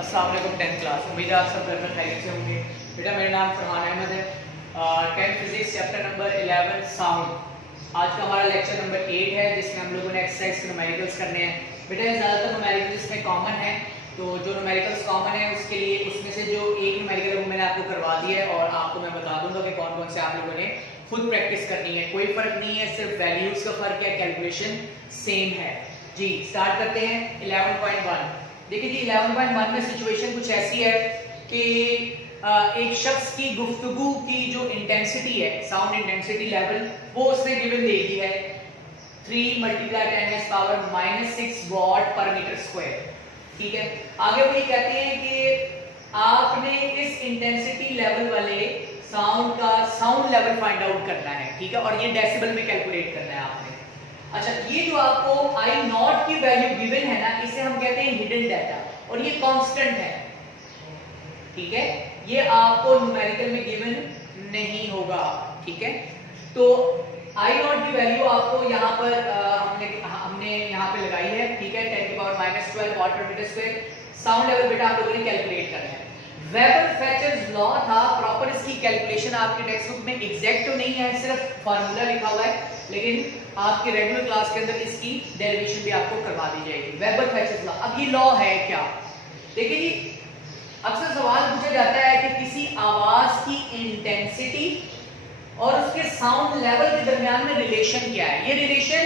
अस्सलाम वालेकुम 10th class. उम्मीद है आप सब घर में खैरियत से होंगे। बेटा मेरा नाम फरहान अहमद है। 10th physics chapter number 11 sound. आज का हमारा लेक्चर नंबर 8 है जिसमें हम लोगों ने एक्सरसाइज के न्यूमेरिकल्स करने हैं। बेटा ज़्यादातर न्यूमेरिकल्स इसमें कॉमन है, तो जो न्यूमेरिकल्स कॉमन है उसके लिए उसमें से जो एक न्यूमेरिकल है वो मैंने आपको करवा दिया है और आपको मैं बता दूंगा कि कौन कौन से आप लोगों ने खुद प्रैक्टिस करनी है। कोई फर्क नहीं है, सिर्फ वैल्यूज का फर्क है, कैलकुलेशन सेम है। जी स्टार्ट करते हैं 11.1। देखिए जी 11.1 में सिचुएशन कुछ ऐसी है कि एक शख्स की गुफ्तगू की जो इंटेंसिटी है, साउंड इंटेंसिटी लेवल, वो उसने गिवन दे दी है 3 × 10⁻⁻⁶ वॉट पर मीटर स्क्वायर। ठीक है, आगे वो ये कहते हैं कि आपने इस इंटेंसिटी लेवल वाले साउंड का साउंड लेवल फाइंड आउट करना है। ठीक है, और ये डेसिबल में कैलकुलेट करना है आपने। अच्छा, ये जो आपको I नॉट की वैल्यू गिवन है ना, इसे हम कहते हैं हिडन डाटा, और ये कांस्टेंट है। ठीक है, ये आपको न्यूमेरिकल में गिवन नहीं होगा। ठीक है, तो I नॉट की वैल्यू आपको यहाँ पर हमने यहाँ पे लगाई है। ठीक है, 10⁻⁻12 वॉट पर मीटर स्क्वायर। साउंड लेवल बेटा आप लोगों ने कैलकुलेट करना है। वेबर-फेचर्स लॉ था, प्रॉपर इसकी कैलकुलेशन आपके टेक्स्ट बुक में एग्जैक्ट तो नहीं है, सिर्फ फार्मूला लिखा हुआ है, लेकिन आपके रेगुलर क्लास के अंदर इसकी डेरिवेशन भी आपको करवा दी जाएगी। वेबर-फेचर्स लॉ, अब ये लॉ है क्या? देखिए जी, अक्सर सवाल पूछा जाता है कि किसी आवाज की इंटेंसिटी और उसके साउंड लेवल के दरमियान में रिलेशन क्या है। ये रिलेशन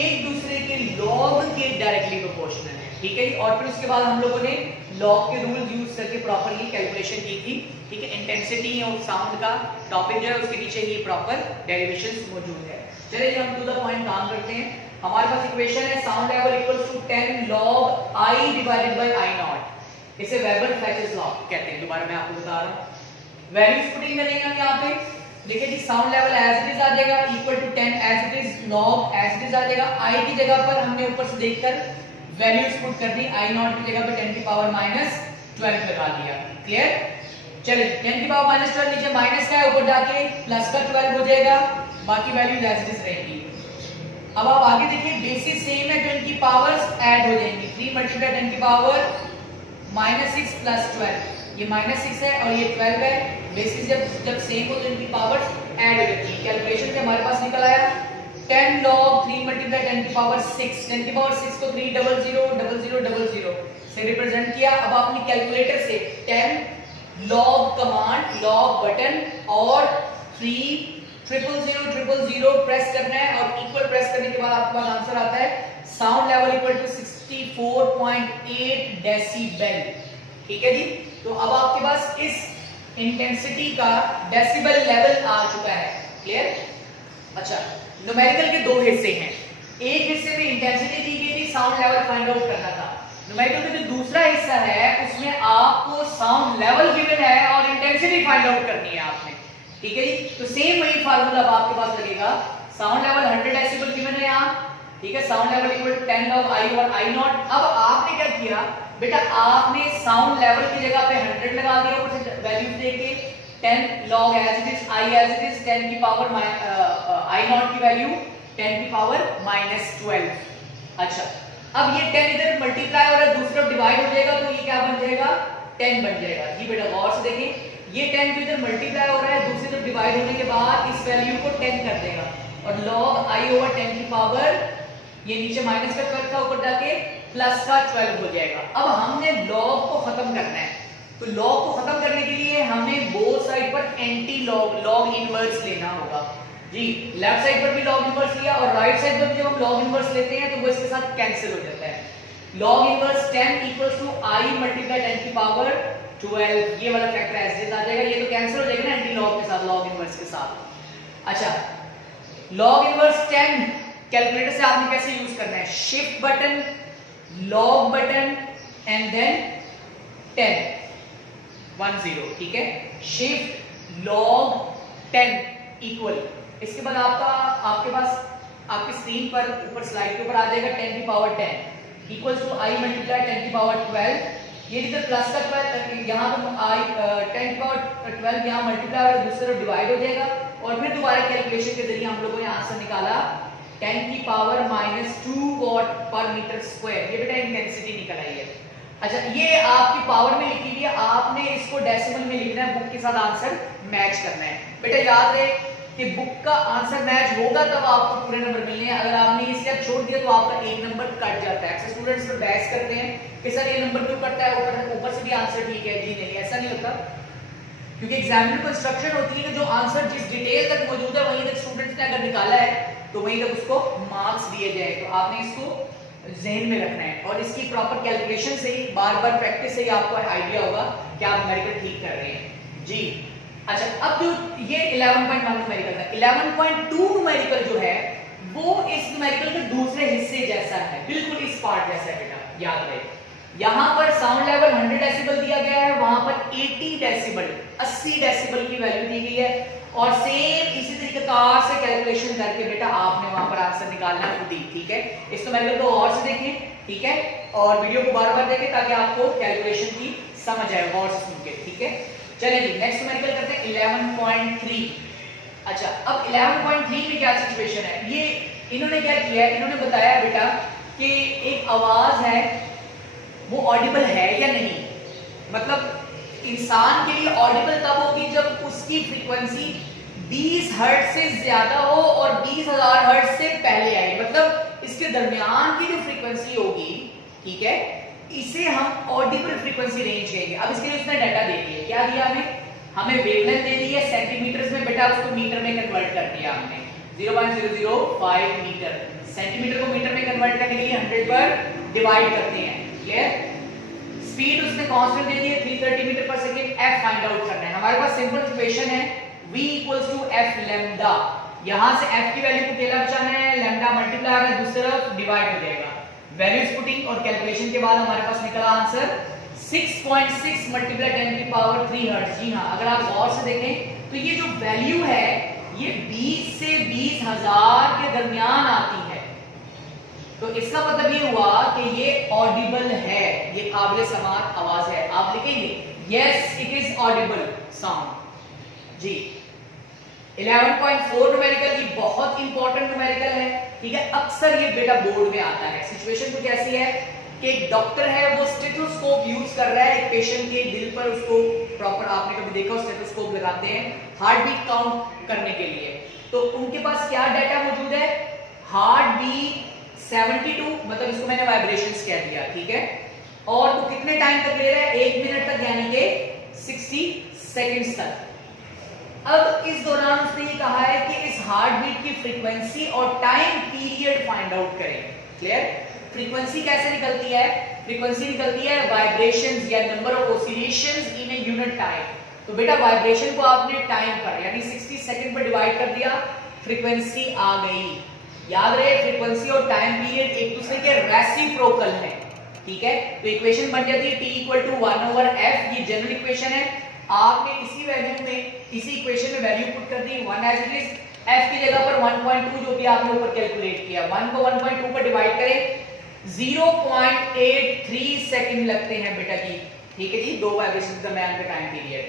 एक दूसरे के लॉग के डायरेक्टली प्रोपोर्शनल है। ठीक है, और फिर उसके बाद हम लोगों ने लॉग के रूल यूज करके प्रॉपरली कैलकुलेशन की थी। ठीक है, इंटेंसिटी और साउंड का टॉपिक जो है उसके नीचे ही प्रॉपर डेरिवेशंस मौजूद है। चलिए हम टू द पॉइंट काम करते हैं। हमारे पास इक्वेशन है sound level equals to 10 log I divided by I naught. इसे वेबर-फेचर्स लॉ कहते हैं। दोबारा मैं आपको बता रहा हूं, वैल्यूज पुटिंग करेंगे हम यहाँ पे। देखिए जी, sound level as it is आ जाएगा equal to 10 as it is, log as it is आ जाएगा। I की जगह पर हमने ऊपर से देखकर वैल्यूज पुट कर दी, I नॉट की जगह पे 10⁻⁻12 लगा दिया। क्लियर? चलिए 10⁻⁻12 नीचे माइनस का है, ऊपर जाके प्लस का 12 हो जाएगा, बाकी वैल्यूज एज इट इज रहेंगी। अब आप आगे देखिए, बेसिस सेम है तो इनकी पावर्स ऐड हो जाएंगी। 3 × 10⁻⁻6 प्लस 12, ये -6 है और ये 12 है। बेसिस जब सेम हो तो इनकी पावर्स ऐड हो जाती है। कैलकुलेशन से हमारे पास निकल आया 10 log 3 × 10⁻6। 10⁻6 को 3000000 से रिप्रेजेंट किया। अब आपने कैलकुलेटर से 10 log कमांड, log बटन और 3000000 प्रेस करना है, और इक्वल प्रेस करने के बाद आपके पास आंसर आता है sound level equal to 64.8 decibel. ठीक है जी, तो अब आपके पास इस इंटेंसिटी का डेसिबल लेवल आ चुका है। क्लियर? अच्छा, न्यूमेरिकल के दो हिस्से हैं। एक हिस्से में इंटेंसिटी दी गई थी, साउंड लेवल फाइंड आउट करना था। न्यूमेरिकल का जो दूसरा हिस्सा है उसमें आपको साउंड लेवल गिवन है और इंटेंसिटी फाइंड आउट करनी है आपने। ठीक है जी, तो सेम वही फार्मूला अब आपके पास लगेगा। साउंड लेवल 100 डेसिबल गिवन है यहाँ। ठीक है, sound level equal to 10 log I और I नॉट। अब आपने क्या किया बेटा, आपने साउंड लेवल की जगह पे 100 लगा दिया, ऊपर से वैल्यूज देके 10 log as it is, I as it is, 10 की पावर I नॉट की वैल्यू 10 की पावर -12। अच्छा, अब ये 10 इधर मल्टीप्लाई हो रहा है, दूसरी तरफ डिवाइड हो जाएगा, तो ये क्या बन जाएगा? 10 बन जाएगा। जी बेटा गौर से देखें, ये 10 जो इधर मल्टीप्लाई हो रहा है, दूसरी तरफ डिवाइड होने के बाद इस वैल्यू को 10 कर देगा, और log I ओवर 10 की पावर, ये नीचे माइनस का 12 था, ऊपर जाके प्लस का 12 हो जाएगा। अब हमने log को खत्म करना है, तो log को खत्म करने के लिए हमें बोथ साइड पर एंटी log इनवर्स लेना होगा। जी, लेफ्ट साइड पर भी log इनवर्स लिया और राइट साइड पर भी जब हम log इनवर्स लेते हैं तो वो इसके साथ कैंसिल हो जाता है। log inverse 10 equals to I multiply 10 की पावर 12, ये वाला फैक्टर ऐसे आ जाएगा, ये तो कैंसिल हो जाएगा ना एंटी log के साथ, log इनवर्स के साथ। अच्छा, log इनवर्स 10 कैलकुलेटर से आपने कैसे यूज करना है? Shift button, log button and then 10 ठीक है, शिफ्ट log 10 इक्वल, इसके बाद आपके पास आपकी स्क्रीन पर ऊपर स्लाइड के ऊपर आ जाएगा 10 की power 10 equals to I multiply 10 की पावर 12। ये इधर प्लस का 12, यहाँ पर I 10 की पावर 12 यहाँ मल्टीप्लाई और दूसरी तरफ डिवाइड हो जाएगा, और फिर दोबारा कैलकुलेशन के जरिए हम लोगों ने आंसर निकाला 10 की पावर -2 वॉट पर मीटर स्क्वायर। ये बेटा इंटेंसिटी निकल आई है। अच्छा, ये आपकी पावर में लिखी हुई है, आपने इसको डेसिमल में लिखना है, बुक के साथ आंसर मैच करना है। बेटा याद रहे कि बुक का आंसर मैच होगा तब आपको पूरे नंबर मिलने हैं। अगर आपने इसे छोड़ दिया तो आपका एक नंबर कट जाता है। अक्सर स्टूडेंट्स पर बहस करते हैं कि सर ये नंबर क्यों कटता है, ऊपर से भी आंसर ठीक है। जी नहीं, ऐसा नहीं होता, क्योंकि एग्जामिनर को इंस्ट्रक्शन होती है कि जो आंसर जिस डिटेल तक मौजूद है वहीं तक स्टूडेंट्स ने अगर निकाला है तो वहीं तक उसको मार्क्स दिए जाए। तो आपने इसको ज़हन में रखना है और इसकी प्रॉपर कैलकुलेशन से ही, बार बार प्रैक्टिस से ही आपको आइडिया होगा कि आप न्यूमेरिकल ठीक कर रहे हैं। जी अच्छा, अब जो ये 11.1 न्यूमेरिकल था, 11.2 न्यूमेरिकल जो है वो इस न्यूमेरिकल के दूसरे हिस्से जैसा है, बिल्कुल इस पार्ट जैसा है। बेटा याद रहे, यहां पर साउंड लेवल 100 डेसिबल दिया गया है, वहां पर 80 डेसिबल 80 डेसिबल की वैल्यू दी गई है और सेम इसी तरीके से कैलकुलेशन करके बेटा आपने वहां पर आंसर निकालना है खुद ही। ठीक है, इस न्यूमेरिकल को और से देखें, ठीक है, और वीडियो को बार बार देखें ताकि आपको कैलकुलेशन की समझ आए गौर से सुन के। ठीक है, चलिए जी नेक्स्ट न्यूमेरिकल करते हैं 11.3। अच्छा, अब 11.3 में क्या सिचुएशन है, ये इन्होंने क्या किया है, इन्होंने बताया बेटा कि एक आवाज है वो ऑडिबल है या नहीं। मतलब इंसान के लिए ऑडिबल तब होगी जब उसकी फ्रीक्वेंसी 20 हर्ट्ज से ज्यादा हो और 20,000 हर्ट्ज से पहले आए, मतलब इसके दरमियान की जो फ्रीक्वेंसी होगी, ठीक है, इसे हम ऑडिबल फ्रीक्वेंसी रेंज कहेंगे। अब इसके लिए उसने डाटा दे दिया, क्या दिया हमें वेवलेंथ दे दी है सेंटीमीटर्स में, बेटा उसको मीटर में कन्वर्ट कर दिया हमने 0.005 मीटर। सेंटीमीटर को मीटर में कन्वर्ट करने के लिए 100 पर डिवाइड करते हैं। क्लियर, स्पीड उसने कांस्टेंट दे दी है 330 metre per second. f find out करना है, हमारे पास सिंपल इक्वेशन है v = f लैम्डा। यहां से f की वैल्यू को अकेला बचाना है, लैम्डा मल्टीप्लाई है, दूसरी तरफ डिवाइड हो जाएगा। वैल्यूज पुटिंग और कैलकुलेशन के बाद हमारे पास निकला आंसर 6.6 × 10³ हर्ट्ज। जी हां, अगर आप गौर से देखें तो ये जो वैल्यू है ये 20 से 20,000 के दरमियान आती है। तो इसका मतलब ये हुआ कि ये ऑडिबल है, ये काबिल समात आवाज है। आप लिखेंगे yes it is audible sound. जी 11.4 न्यूमेरिकल, ये बहुत इंपॉर्टेंट न्यूमेरिकल है। ठीक है, अक्सर ये बेटा बोर्ड में आता है। सिचुएशन कुछ ऐसी है कि एक डॉक्टर है वो स्टेथोस्कोप यूज कर रहा है एक पेशेंट के दिल पर, उसको प्रॉपर, आपने कभी देखा स्टेथोस्कोप लगाते हैं हार्ट बीट काउंट करने के लिए। तो उनके पास क्या डाटा मौजूद है, हार्ट बीट 72, मतलब इसको मैंने वाइब्रेशंस कह दिया। ठीक है, और वो कितने टाइम तक ले रहा है, 1 मिनट तक, यानी कि 60 सेकंड्स तक। अब इस दौरान उसने ये कहा है कि इस हार्ट बीट की फ्रीक्वेंसी और टाइम पीरियड फाइंड आउट करें। क्लियर, फ्रीक्वेंसी कैसे निकलती है, फ्रीक्वेंसी निकलती है वाइब्रेशंस या number of oscillations in a unit time. तो बेटा वाइब्रेशन को आपने टाइम पर यानी 60 सेकंड पर डिवाइड कर दिया, फ्रीक्वेंसी आ गई। याद रहे फ्रीक्वेंसी और टाइम पीरियड एक दूसरे के रेसिप्रोकल है। ठीक है, तो इक्वेशन बन जाती है t = 1/f। ये जनरल इक्वेशन है, आपने इसी वैल्यू में, इसी इक्वेशन में वैल्यू पुट कर दी 1 एज इट इज, f की जगह पर 1.2 जो भी आपने ऊपर कैलकुलेट किया, 1 को 1.2 पर डिवाइड करें, 0.83 सेकंड लगते हैं बेटा जी। ठीक है जी, दो वाइब्रेशन के दरमियान का टाइम पीरियड।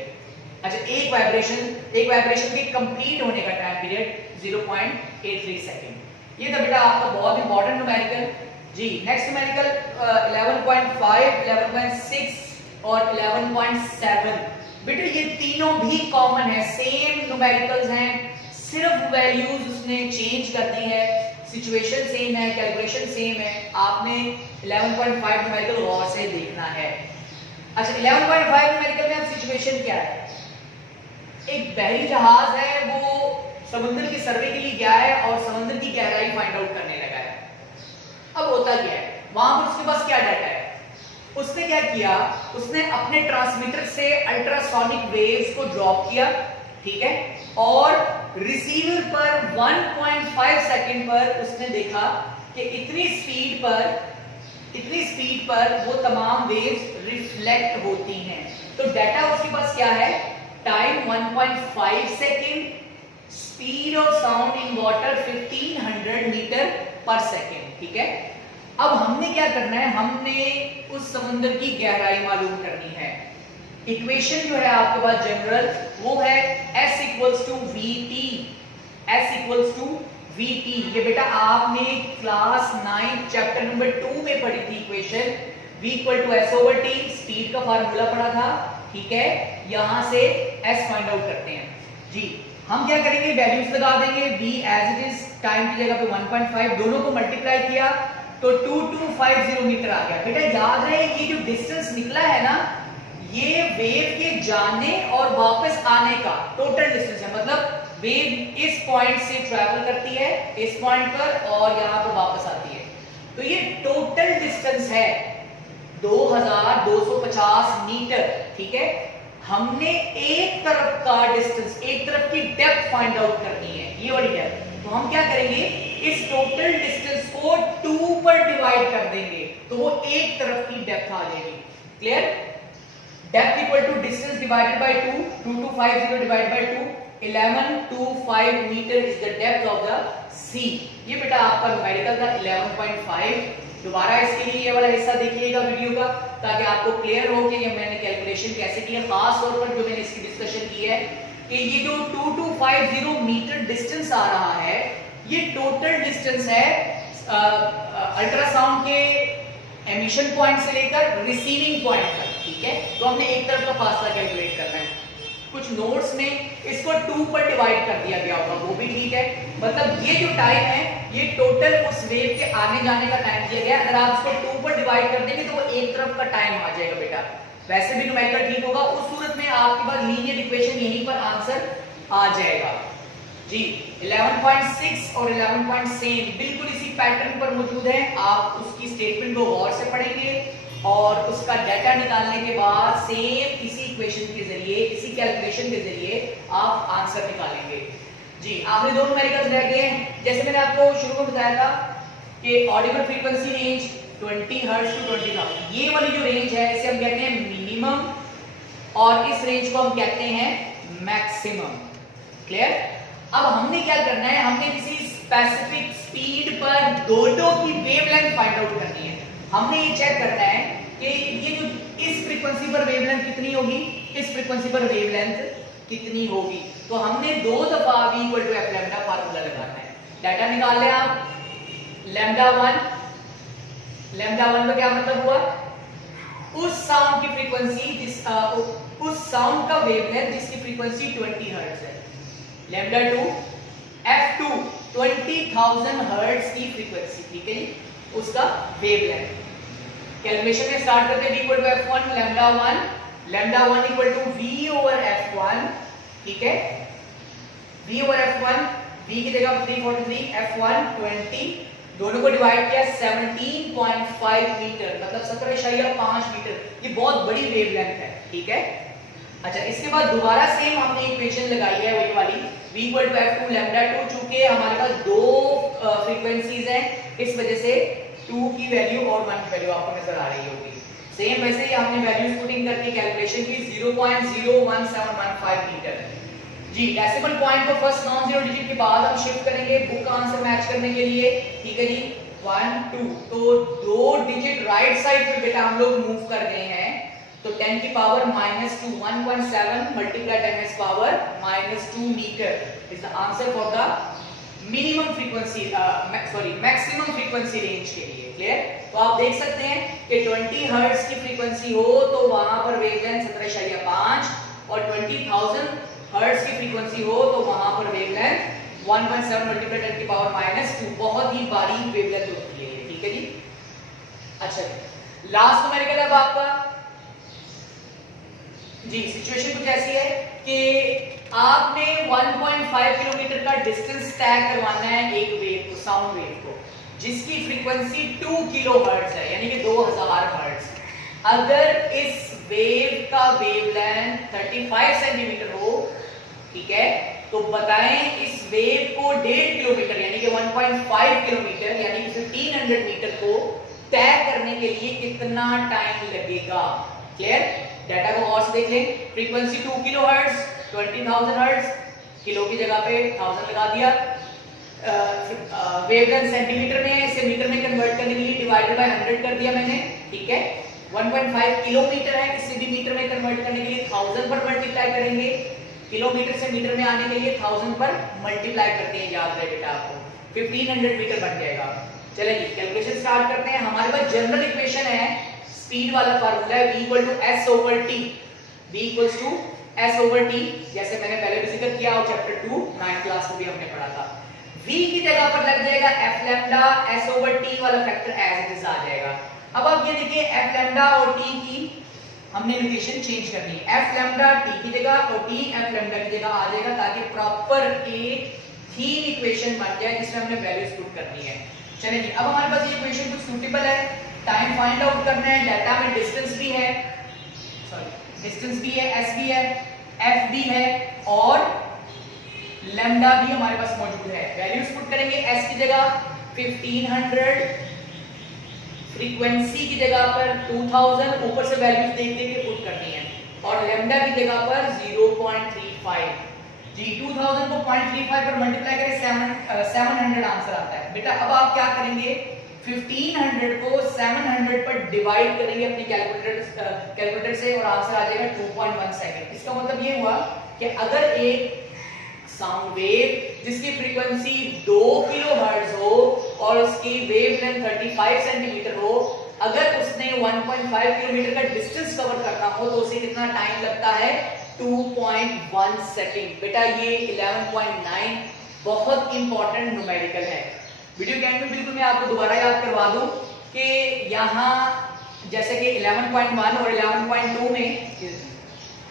अच्छा, एक वाइब्रेशन के कंप्लीट होने का टाइम पीरियड 0.83 सेकंड। ये था बेटा आपका बहुत इंपॉर्टेंट न्यूमेरिकल। जी नेक्स्ट न्यूमेरिकल 11.5, 11.6 और 11.7। बेटा ये तीनों भी कॉमन है, सेम न्यूमेरिकल्स हैं, सिर्फ वैल्यूज उसने चेंज कर दी है, सिचुएशन सेम है, कैलकुलेशन सेम है। आपने 11.5 न्यूमेरिकल गौर से देखना है। अच्छा, 11.5 न्यूमेरिकल में अब सिचुएशन क्या है, एक बहरी जहाज है वो समुद्र की सर्वे के लिए गया है और समुद्र की गहराई फाइंड आउट करने लगा है। अब होता क्या है, वहां पर उसके पास क्या डाटा है, उसने क्या किया, उसने अपने ट्रांसमीटर से अल्ट्रासोनिक वेव्स को ड्रॉप किया। ठीक है, और रिसीवर पर 1.5 सेकंड पर उसने देखा कि इतनी स्पीड पर वो तमाम वेव्स रिफ्लेक्ट होती हैं। तो डाटा उसके पास क्या है, time 1.5 second, speed of sound in water 1500 metre per second. ठीक है, अब हमने क्या करना है, हमने उस समुद्र की गहराई मालूम करनी है। इक्वेशन जो है आपके पास जनरल वो है S = VT, S = VT। ये बेटा आपने क्लास 9 चैप्टर नंबर 2 में पढ़ी थी equation v equal to S over T, speed का फार्मूला पढ़ा था, ठीक है। यहां से s फाइंड आउट करते हैं जी। हम क्या करेंगे, वैल्यूज लगा देंगे, v as it is, time की जगह पे 1.5, दोनों को मल्टीप्लाई किया तो 2250 मीटर आ गया। बेटा याद रहे ये जो डिस्टेंस निकला है ना, ये वेव के जाने और वापस आने का टोटल डिस्टेंस है। मतलब वेव इस पॉइंट से ट्रैवल करती है इस पॉइंट पर और यहां पर वापस आती है, तो ये टोटल डिस्टेंस है 2250 मीटर, ठीक है। हमने एक तरफ का डिस्टेंस, एक तरफ की डेप्थ फाइंड आउट करनी है, ये वाली डेप्थ। तो हम क्या करेंगे, इस टोटल डिस्टेंस को 2 पर डिवाइड कर देंगे तो वो एक तरफ की डेप्थ आ जाएगी। Clear? Depth equal to distance divided by 2, 2250 divided by 2, 1125 metre is the depth of the sea. ये बेटा आपका न्यूमेरिकल था 11.5। दोबारा इसके लिए ये वाला हिस्सा देखिएगा वीडियो का, ताकि आपको क्लियर हो कि ये मैंने कैलकुलेशन कैसे की है। खास तौर पर जो मैंने इसकी डिस्कशन की है कि ये जो 2250 मीटर डिस्टेंस आ रहा है, ये टोटल डिस्टेंस है अल्ट्रासाउंड के एमिशन पॉइंट से लेकर रिसीविंग पॉइंट तक, ठीक है। तो हमने एक तरफ का फासला कैलकुलेट करना है। कुछ नोट्स में इसको 2 पर डिवाइड कर दिया गया होगा, वो भी ठीक है। मतलब ये जो टाइम है, ये टोटल उस वेव के आने जाने का टाइम दिया गया। अगर आप इसको 2 पर डिवाइड कर देंगे तो वो एक तरफ का टाइम आ जाएगा बेटा। वैसे भी न्यूमेरिकल ठीक होगा, उस सूरत में आपके पास लीनियर इक्वेशन यहीं पर आंसर आ जाएगा जी। 11.6 और 11.7 बिल्कुल इसी पैटर्न पर मौजूद है। आप उसकी स्टेटमेंट को गौर से पढ़ेंगे और उसका डाटा निकालने के बाद सेम इसी इक्वेशन के जरिए, इसी कैलकुलेशन के जरिए आप आंसर निकालेंगे जी। आखिरी दो न्यूमेरिकल्स रह गए हैं। जैसे मैंने आपको शुरू में बताया था कि audible frequency range 20 hertz to 20,000, ये वाली जो रेंज है इसे हम कहते हैं मिनिमम और इस रेंज को हम कहते हैं मैक्सिमम। क्लियर? अब हमने क्या करना है, हमने किसी स्पेसिफिक स्पीड पर दोनों की वेवलेंथ फाइंड आउट करनी है। हमने ये चेक करना है कि ये जो इस फ्रीक्वेंसी पर वेवलेंथ कितनी होगी, इस फ्रीक्वेंसी पर वेवलेंथ कितनी होगी। तो हमने 2 दफा v equal to f lambda formula लगाना है। डाटा निकाल लें आप। लैम्डा 1 का क्या मतलब हुआ, उस साउंड की फ्रीक्वेंसी उस साउंड का वेवलेंथ जिसकी फ्रीक्वेंसी 20 हर्ट्ज है। लैम्डा 2 f2 20,000 हर्ट्ज की फ्रीक्वेंसी, ठीक है जी, उसका वेवलेंथ। कैलकुलेशन में स्टार्ट करते हैं v equal to f1 lambda 1 equal to v over f1, ठीक है। v ओवर f1, v की जगह 343, f1 20, दोनों को डिवाइड किया 17.5 मीटर, मतलब 17.5 मीटर। ये बहुत बड़ी वेवलेंथ है, ठीक है। अच्छा, इसके बाद दोबारा सेम हमने इक्वेशन लगाई है वही वाली, v equal to f2 lambda 2। चूंकि हमारे पास 2 फ्रीक्वेंसीज हैं, इस वजह से 2 की वैल्यू और 1 की वैल्यू आपको नजर आ रही होगी। सेम वैसे ही हमने वैल्यूज पुटिंग करके कैलकुलेशन की 0.01715 मीटर जी। डेसिमल पॉइंट को फर्स्ट नॉन जीरो डिजिट के बाद हम शिफ्ट करेंगे बुक का आंसर मैच करने के लिए, ठीक है जी। 1 2, तो 2 डिजिट राइट साइड पे बेटा हम लोग मूव कर गए हैं, तो 10 की power -2, 1.7 multiply 10 power -2 metre is the answer for the minimum frequency maximum frequency range के लिए। क्लियर? तो आप देख सकते हैं कि 20 हर्ट्ज की फ्रीक्वेंसी हो तो वहां पर वेवलेंथ 17.5 और 20,000 हर्ट्ज की फ्रीक्वेंसी हो तो वहां पर वेवलेंथ 1.7 मल्टीप्लाई 10 की पावर -2, बहुत ही बारीक वेवलेंथ होती है ये, ठीक है जी। अच्छा, लास्ट न्यूमेरिकल अब आपका जी। सिचुएशन कुछ ऐसी है कि आपने 1.5 किलोमीटर का डिस्टेंस तय करवाना है एक वेव को, साउंड वेव को, जिसकी फ्रीक्वेंसी 2 किलोहर्ट्ज है, यानी कि 2000 हर्ट्ज। अगर इस वेव का वेवलेंथ 35 सेंटीमीटर हो, ठीक है, तो बताएं इस वेव को 1.5 किलोमीटर यानी कि 1.5 किलोमीटर यानी 1500 मीटर को तय करने के लिए कितना टाइम लगेगा। क्लियर? डाटा को और से देख लें। फ्रीक्वेंसी 2 किलोहर्ट्ज, 20,000 हर्ट्ज, किलो की जगह पे 1000 लगा दिया। वेवलेंथ सेंटीमीटर में है, इसे मीटर में कन्वर्ट करने के लिए डिवाइडेड बाय 100 कर दिया मैंने, ठीक है। 1.5 किलोमीटर है, इसे भी मीटर में कन्वर्ट करने के लिए 1000 पर मल्टीप्लाई करेंगे। किलोमीटर से मीटर में आने के लिए 1000 पर मल्टीप्लाई करते हैं, याद रहे बेटा आपको, 1500 मीटर बन जाएगा। चलिए कैलकुलेशन स्टार्ट करते हैं। हमारे पास जनरल इक्वेशन है स्पीड वाला फार्मूला है v equal to s over t, v equals to s over t, जैसे मैंने पहले भी जिक्र किया और चैप्टर 2 9th क्लास में भी हमने पढ़ा था। v की जगह पर लग जाएगा f lambda, s over t वाला फैक्टर एज इट इज आ जाएगा। अब आप ये देखिए f लैम्डा और t की हमने नोटेशन चेंज करनी है, f लैम्डा t की जगह और t f लैम्डा की जगह आ जाएगा, ताकि प्रॉपर एक थीम इक्वेशन बन जाए जिसमें हमने वैल्यूज पुट करनी है। चलिए जी, अब हमारे पास ये इक्वेशन कुछ सूटेबल है, टाइम फाइंड आउट करना है, डेल्टा में डिस्टेंस भी है, सॉरी डिस्टेंस भी है, s भी है, f भी है और लैम्डा भी हमारे पास मौजूद है। वैल्यूज पुट करेंगे, s की जगह 1500, फ्रीक्वेंसी की जगह पर 2000, ऊपर से वैल्यूज देख देख के पुट करनी है, और लैम्डा की जगह पर 0.35 जी। 2000 को 0.35 पर मल्टीप्लाई करें 700 आंसर आता है। बेटा अब आप क्या करेंगे, 1500 को 700 पर डिवाइड करेंगे अपनी कैलकुलेटर से और आंसर आ जाएगा 2.1 सेकंड। इसका मतलब ये हुआ कि अगर एक साउंड वेव जिसकी फ्रीक्वेंसी 2 किलोहर्ट्ज हो और उसकी वेवलेंथ 35 सेंटीमीटर हो, अगर उसने 1.5 किलोमीटर का डिस्टेंस कवर करना हो तो उसे कितना टाइम लगता है, 2.1 सेकंड। बेटा ये 11.9 बहुत इंपॉर्टेंट न्यूमेरिकल है। वीडियो के एंड में बिल्कुल मैं आपको दोबारा याद करवा दूं कि यहाँ जैसे कि 11.1 और 11.2 में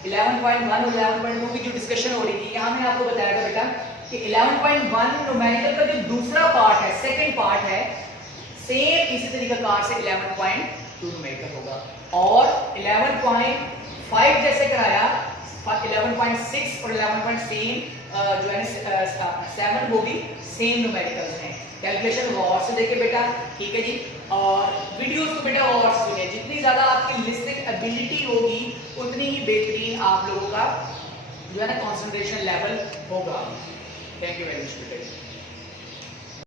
11.1 और 11.2 की जो डिस्कशन हो रही थी, यहाँ मैंने आपको बताया था बेटा कि 11.1 न्यूमेरिकल का जो दूसरा पार्ट है, सेकंड पार्ट है, सेम इसी तरीके कार से 11.2 न्यूमेरिकल होगा, और 11.5 जैसे कराया 11.6 और 11.7 जो है 7 वो भी सेम न्यूमेरिकल्स हैं। कैलकुलेशन गौर से देखिए बेटा, ठीक है जी, और वीडियोस को बेटा गौर से सुनिए। जितनी ज़्यादा आपकी लिसनिंग एबिलिटी होगी उतनी ही बेहतरीन आप लोगों का जो है ना कंसंट्रेशन लेवल होगा। थैंक यू वेरी मच बेटा।